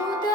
through the